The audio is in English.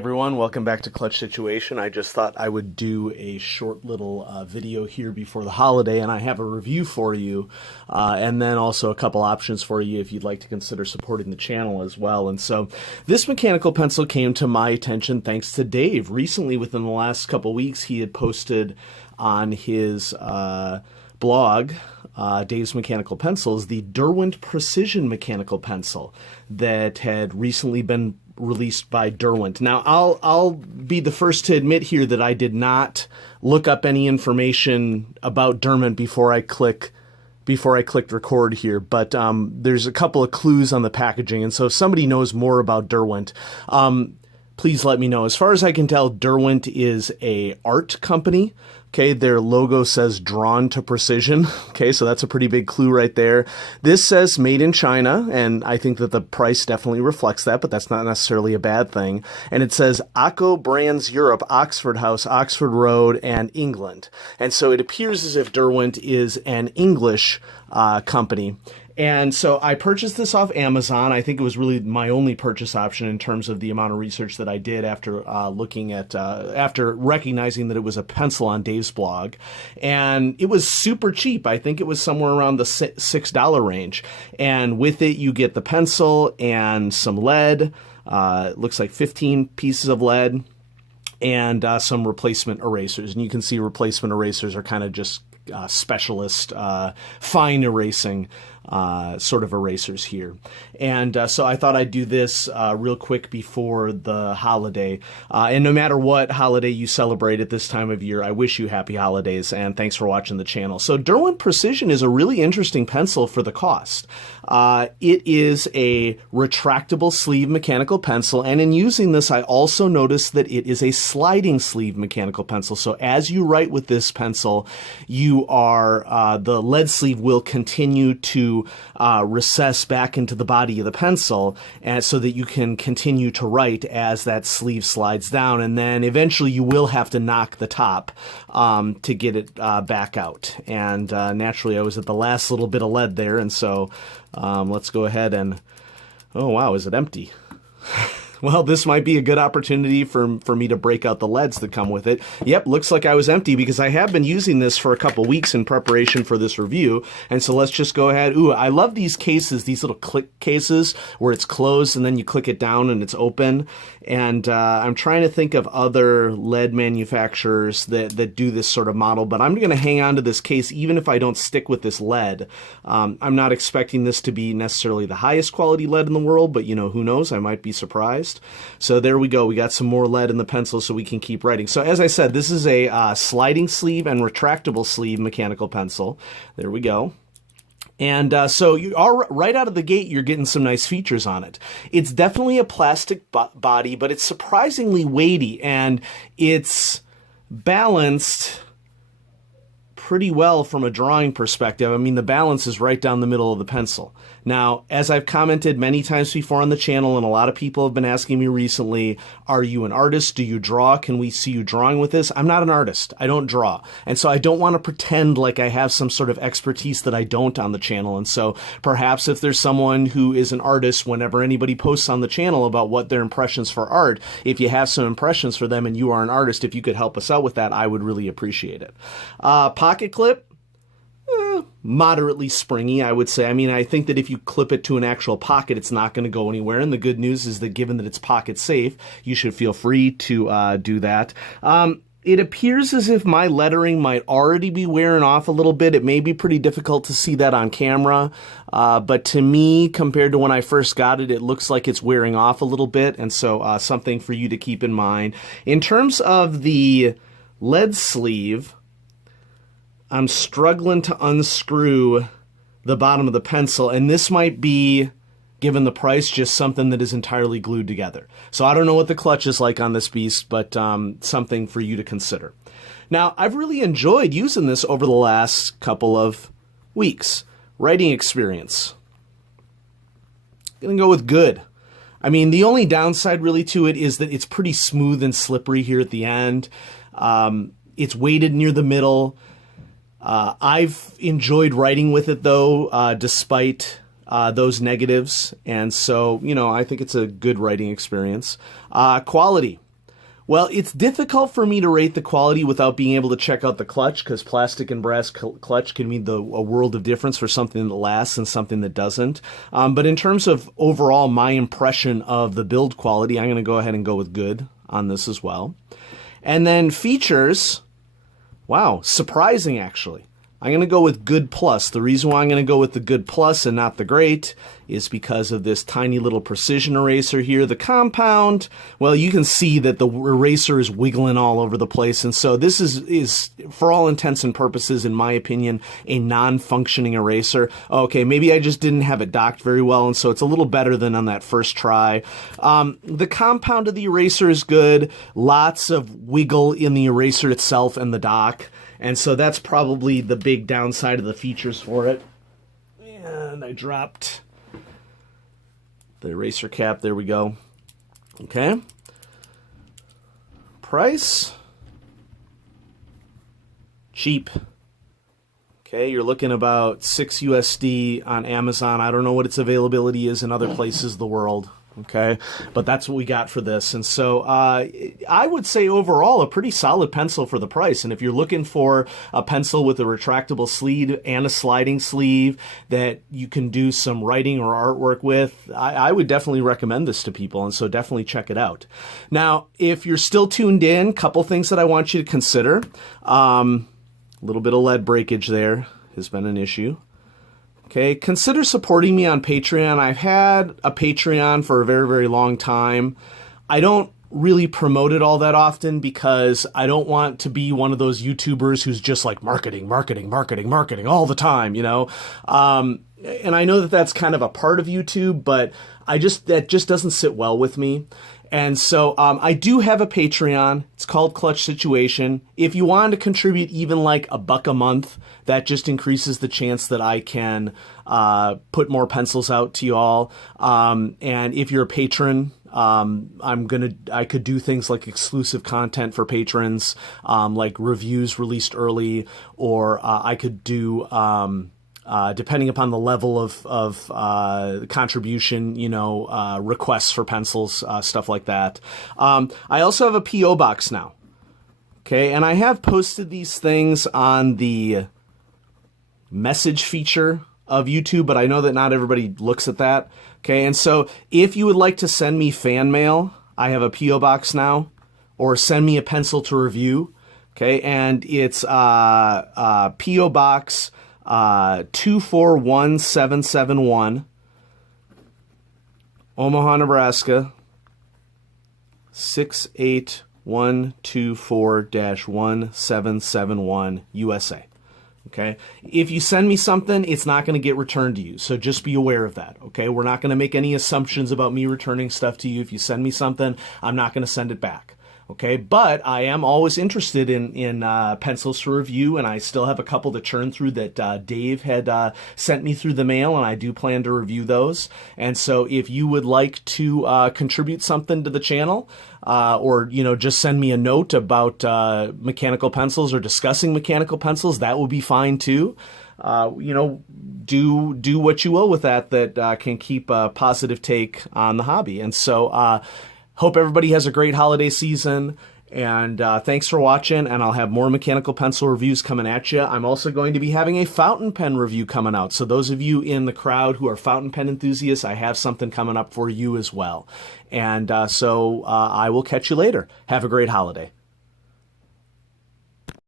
everyone, welcome back to Clutch Situation. I just thought I would do a short little video here before the holiday, and I have a review for you, and then also a couple options for you if you'd like to consider supporting the channel as well. And so this mechanical pencil came to my attention thanks to Dave. Recently, within the last couple weeks, he had posted on his blog, Dave's Mechanical Pencils, the Derwent Precision Mechanical Pencil that had recently been released by Derwent. Now, I'll be the first to admit here that I did not look up any information about Derwent before I clicked record here, but there's a couple of clues on the packaging, and so if somebody knows more about Derwent, please let me know. As far as I can tell, Derwent is a art company. Okay, their logo says drawn to precision. Okay, so that's a pretty big clue right there. This says made in China, and I think that the price definitely reflects that, but that's not necessarily a bad thing. And it says Acco Brands Europe, Oxford House, Oxford Road, and England. And so it appears as if Derwent is an English company. And so I purchased this off Amazon. I think it was really my only purchase option in terms of the amount of research that I did after after recognizing that it was a pencil on Dave's blog. And it was super cheap. I think it was somewhere around the $6 range. And with it, you get the pencil and some lead. It looks like 15 pieces of lead and some replacement erasers. And you can see replacement erasers are kind of just specialist fine erasing sort of erasers here. And so I thought I'd do this real quick before the holiday. And no matter what holiday you celebrate at this time of year, I wish you happy holidays, and thanks for watching the channel. So Derwent Precision is a really interesting pencil for the cost. It is a retractable sleeve mechanical pencil, and in using this, I also noticed that it is a sliding sleeve mechanical pencil. So as you write with this pencil, you are the lead sleeve will continue to recess back into the body of the pencil, and so that you can continue to write as that sleeve slides down, and then eventually you will have to knock the top to get it back out. And naturally, I was at the last little bit of lead there, and so let's go ahead and, oh wow, is it empty? Well, this might be a good opportunity for me to break out the leads that come with it. Yep, looks like I was empty because I have been using this for a couple weeks in preparation for this review. And so let's just go ahead. Ooh, I love these cases, these little click cases where it's closed and then you click it down and it's open. And I'm trying to think of other lead manufacturers that do this sort of model, but I'm going to hang on to this case even if I don't stick with this lead. I'm not expecting this to be necessarily the highest quality lead in the world, but you know, who knows? I might be surprised. So there we go. We got some more lead in the pencil so we can keep writing. So as I said, this is a sliding sleeve and retractable sleeve mechanical pencil. There we go. And so you are right out of the gate, you're getting some nice features on it. It's definitely a plastic body, but it's surprisingly weighty, and it's balanced pretty well from a drawing perspective. I mean, the balance is right down the middle of the pencil. Now, as I've commented many times before on the channel, and a lot of people have been asking me recently, are you an artist? Do you draw? Can we see you drawing with this? I'm not an artist. I don't draw. And so I don't want to pretend like I have some sort of expertise that I don't on the channel. And so perhaps if there's someone who is an artist, whenever anybody posts on the channel about what their impressions for art, if you have some impressions for them and you are an artist, if you could help us out with that, I would really appreciate it. Pocket clip. Moderately springy, I would say. I mean, I think that if you clip it to an actual pocket, it's not going to go anywhere. And the good news is that given that it's pocket safe, you should feel free to do that. It appears as if my lettering might already be wearing off a little bit. It may be pretty difficult to see that on camera, but to me, compared to when I first got it, it looks like it's wearing off a little bit, and so something for you to keep in mind. In terms of the lead sleeve, I'm struggling to unscrew the bottom of the pencil, and this might be, given the price, just something that is entirely glued together. So I don't know what the clutch is like on this beast, but something for you to consider. Now, I've really enjoyed using this over the last couple of weeks. Writing experience. Gonna go with good. I mean, the only downside really to it is that it's pretty smooth and slippery here at the end. It's weighted near the middle. I've enjoyed writing with it, though, despite those negatives. And so, you know, I think it's a good writing experience. Quality. Well, it's difficult for me to rate the quality without being able to check out the clutch, because plastic and brass clutch can mean a world of difference for something that lasts and something that doesn't. But in terms of overall my impression of the build quality, I'm going to go ahead and go with good on this as well. And then features, wow, surprising actually. I'm going to go with good plus. The reason why I'm going to go with the good plus and not the great is because of this tiny little precision eraser here. The compound, well, you can see that the eraser is wiggling all over the place. And so this is for all intents and purposes, in my opinion, a non-functioning eraser. Okay, maybe I just didn't have it docked very well, and so it's a little better than on that first try. The compound of the eraser is good. Lots of wiggle in the eraser itself and the dock. And so that's probably the big downside of the features for it. And I dropped the eraser cap. There we go. Okay. Price. Cheap. Okay, you're looking about $6 USD on Amazon. I don't know what its availability is in other places of the world. Okay, but that's what we got for this. And so I would say overall a pretty solid pencil for the price. And if you're looking for a pencil with a retractable sleeve and a sliding sleeve that you can do some writing or artwork with, I would definitely recommend this to people. And so definitely check it out. Now, if you're still tuned in, a couple things that I want you to consider. A little bit of lead breakage there has been an issue. Okay, consider supporting me on Patreon. I've had a Patreon for a very, very long time. I don't really promote it all that often because I don't want to be one of those YouTubers who's just like marketing all the time, you know? And I know that that's kind of a part of YouTube, but that just doesn't sit well with me. And so I do have a Patreon. It's called Clutch Situation. If you want to contribute even like $1 a month, that just increases the chance that I can put more pencils out to you all. And if you're a patron, I could do things like exclusive content for patrons, like reviews released early, or I could do depending upon the level of contribution, requests for pencils, stuff like that. I also have a P.O. box now. Okay, and I have posted these things on the message feature of YouTube, but I know that not everybody looks at that. Okay, and so if you would like to send me fan mail, I have a P.O. box now, or send me a pencil to review. Okay, and it's P.O. box 241771, Omaha, Nebraska 68124-1771, USA. Okay, if you send me something, it's not going to get returned to you, so just be aware of that. Okay, we're not going to make any assumptions about me returning stuff to you. If you send me something, I'm not going to send it back. Okay, but I am always interested in pencils to review, and I still have a couple to churn through that Dave had sent me through the mail, and I do plan to review those. And so if you would like to contribute something to the channel, or just send me a note about mechanical pencils or discussing mechanical pencils, that would be fine too. Do what you will with that can keep a positive take on the hobby. And so hope everybody has a great holiday season, and thanks for watching, and I'll have more mechanical pencil reviews coming at you. I'm also going to be having a fountain pen review coming out, so those of you in the crowd who are fountain pen enthusiasts, I have something coming up for you as well. And so I will catch you later. Have a great holiday.